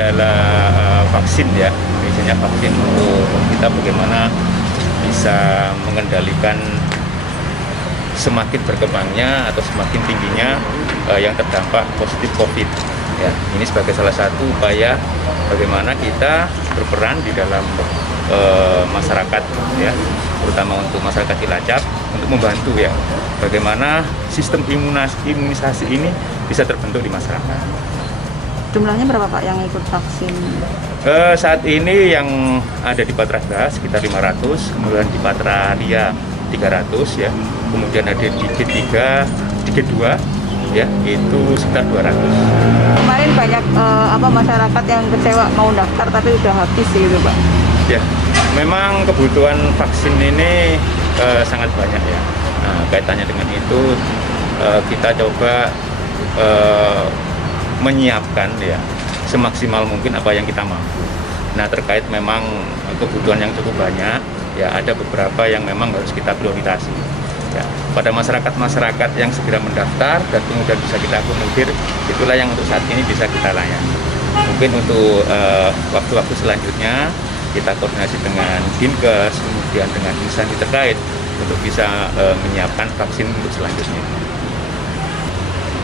adalah vaksin ya, biasanya vaksin untuk kita bagaimana bisa mengendalikan semakin berkembangnya atau semakin tingginya yang terdampak positif COVID. Ya, ini sebagai salah satu upaya bagaimana kita berperan di dalam masyarakat ya, terutama untuk masyarakat Cilacap untuk membantu ya bagaimana sistem imunisasi ini bisa terbentuk di masyarakat. Jumlahnya berapa Pak yang ikut vaksin? Saat ini yang ada di Patra Graha sekitar 500, kemudian di Patra Ria 300 ya, kemudian ada di G3, di G2 ya, itu sekitar 200. Kemarin banyak masyarakat yang kecewa mau daftar tapi udah habis gitu Pak. Ya, memang kebutuhan vaksin ini sangat banyak ya. Nah, kaitannya dengan itu kita coba menyiapkan ya semaksimal mungkin apa yang kita mampu. Nah, terkait memang kebutuhan yang cukup banyak ya, ada beberapa yang memang harus kita prioritasi ya. Pada masyarakat yang segera mendaftar dan kemudian bisa kita akomodir, itulah yang untuk saat ini bisa kita layani. Mungkin untuk waktu-waktu selanjutnya kita koordinasi dengan Dinkes, kemudian dengan instansi terkait untuk bisa menyiapkan vaksin untuk selanjutnya.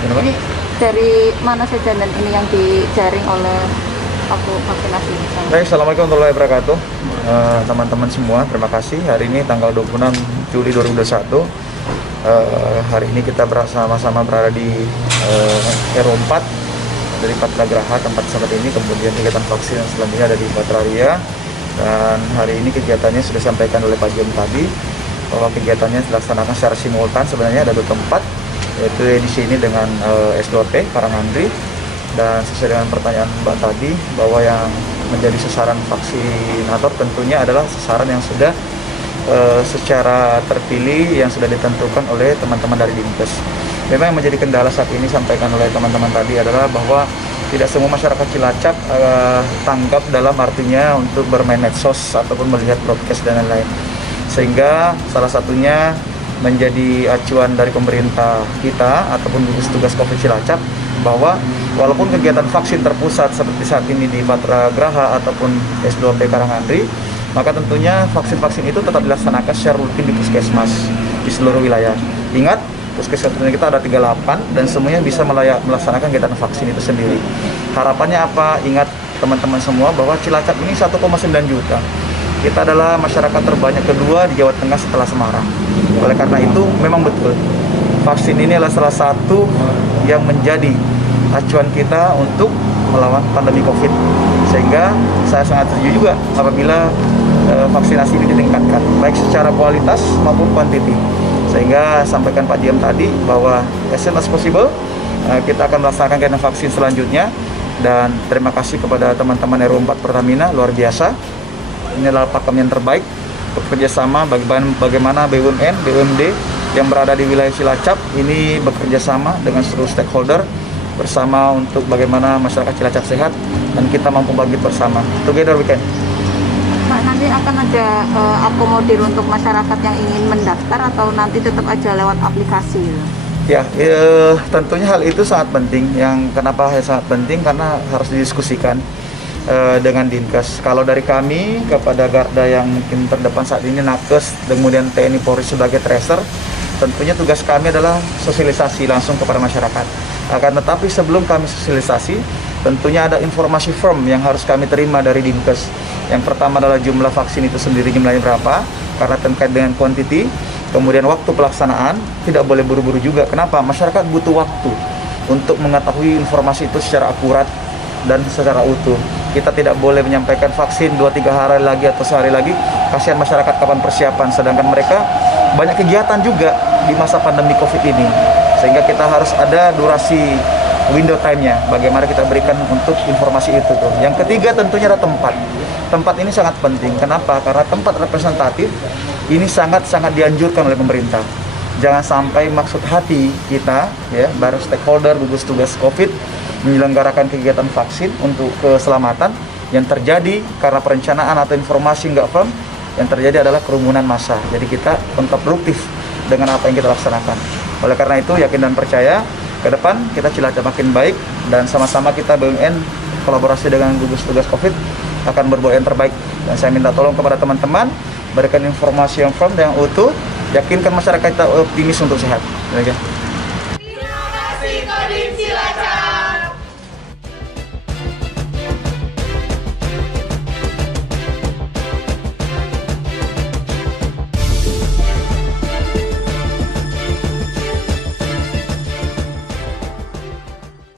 Ini dari mana saja dan ini yang dijaring oleh vaksinasi? Baik, Assalamualaikum warahmatullahi wabarakatuh. Teman-teman semua, terima kasih. Hari ini tanggal 26 Juli 2021. Hari ini kita bersama-sama berada di R4 dari Patra Graha tempat sahabat ini, kemudian kegiatan vaksin yang selanjutnya ada di Patra Ria. Dan hari ini kegiatannya sudah disampaikan oleh Pak Jem tadi bahwa kegiatannya dilaksanakan secara simultan. Sebenarnya ada 2 tempat, yaitu di sini dengan S2P Karangandri, dan sesuai dengan pertanyaan Mbak tadi bahwa yang menjadi sasaran vaksinator tentunya adalah sasaran yang sudah secara terpilih, yang sudah ditentukan oleh teman-teman dari Dinkes. Memang yang menjadi kendala saat ini sampaikan oleh teman-teman tadi adalah bahwa tidak semua masyarakat Cilacap tanggap dalam artinya untuk bermain medsos ataupun melihat broadcast dan lain-lain. Sehingga salah satunya menjadi acuan dari pemerintah kita ataupun gugus tugas COVID Cilacap bahwa walaupun kegiatan vaksin terpusat seperti saat ini di Patra Graha ataupun S2P Karangandri, maka tentunya vaksin-vaksin itu tetap dilaksanakan secara rutin di puskesmas di seluruh wilayah. Ingat, puskesmas kita ada 38 dan semuanya bisa melaksanakan kegiatan vaksin itu sendiri. Harapannya apa? Ingat teman-teman semua bahwa Cilacap ini 1,9 juta. Kita adalah masyarakat terbanyak kedua di Jawa Tengah setelah Semarang. Oleh karena itu memang betul vaksin ini adalah salah satu yang menjadi acuan kita untuk melawan pandemi COVID. Sehingga saya sangat setuju juga apabila vaksinasi ini ditingkatkan baik secara kualitas maupun kuantiti. Sehingga sampaikan Pak Jem tadi bahwa as soon as possible kita akan melaksanakan kegiatan vaksin selanjutnya. Dan terima kasih kepada teman-teman R4 Pertamina, luar biasa. Ini adalah pakem yang terbaik bekerjasama bagaimana BUMN, BUMD yang berada di wilayah Cilacap ini bekerja sama dengan seluruh stakeholder bersama untuk bagaimana masyarakat Cilacap sehat dan kita mampu bangkit bersama. Together we can. Pak, nanti akan ada akomodir untuk masyarakat yang ingin mendaftar atau nanti tetap aja lewat aplikasi? Ya, tentunya hal itu sangat penting. Yang kenapa sangat penting karena harus didiskusikan dengan Dinkes. Kalau dari kami kepada garda yang mungkin terdepan saat ini, Nakes, kemudian TNI Polri sebagai tracer, tentunya tugas kami adalah sosialisasi langsung kepada masyarakat. Akan tetapi sebelum kami sosialisasi, tentunya ada informasi firm yang harus kami terima dari Dinkes. Yang pertama adalah jumlah vaksin itu sendiri jumlahnya berapa, karena terkait dengan kuantiti. Kemudian waktu pelaksanaan, tidak boleh buru-buru juga. Kenapa? Masyarakat butuh waktu untuk mengetahui informasi itu secara akurat dan secara utuh. Kita tidak boleh menyampaikan vaksin 2-3 hari lagi atau sehari lagi. Kasihan masyarakat kapan persiapan, sedangkan mereka banyak kegiatan juga di masa pandemi COVID ini. Sehingga kita harus ada durasi window time-nya, bagaimana kita berikan untuk informasi itu tuh. Yang ketiga tentunya ada tempat. Tempat ini sangat penting. Kenapa? Karena tempat representatif ini sangat-sangat dianjurkan oleh pemerintah. Jangan sampai maksud hati kita, ya, baru stakeholder gugus tugas COVID menyelenggarakan kegiatan vaksin untuk keselamatan yang terjadi karena perencanaan atau informasi nggak firm, yang terjadi adalah kerumunan massa. Jadi kita kontraproduktif dengan apa yang kita laksanakan. Oleh karena itu, yakin dan percaya ke depan kita Cilacap makin baik dan sama-sama kita BUMN kolaborasi dengan gugus tugas COVID akan berbuat yang terbaik. Dan saya minta tolong kepada teman-teman, berikan informasi yang firm dan yang utuh, yakinkan masyarakat kita optimis untuk sehat. Oke.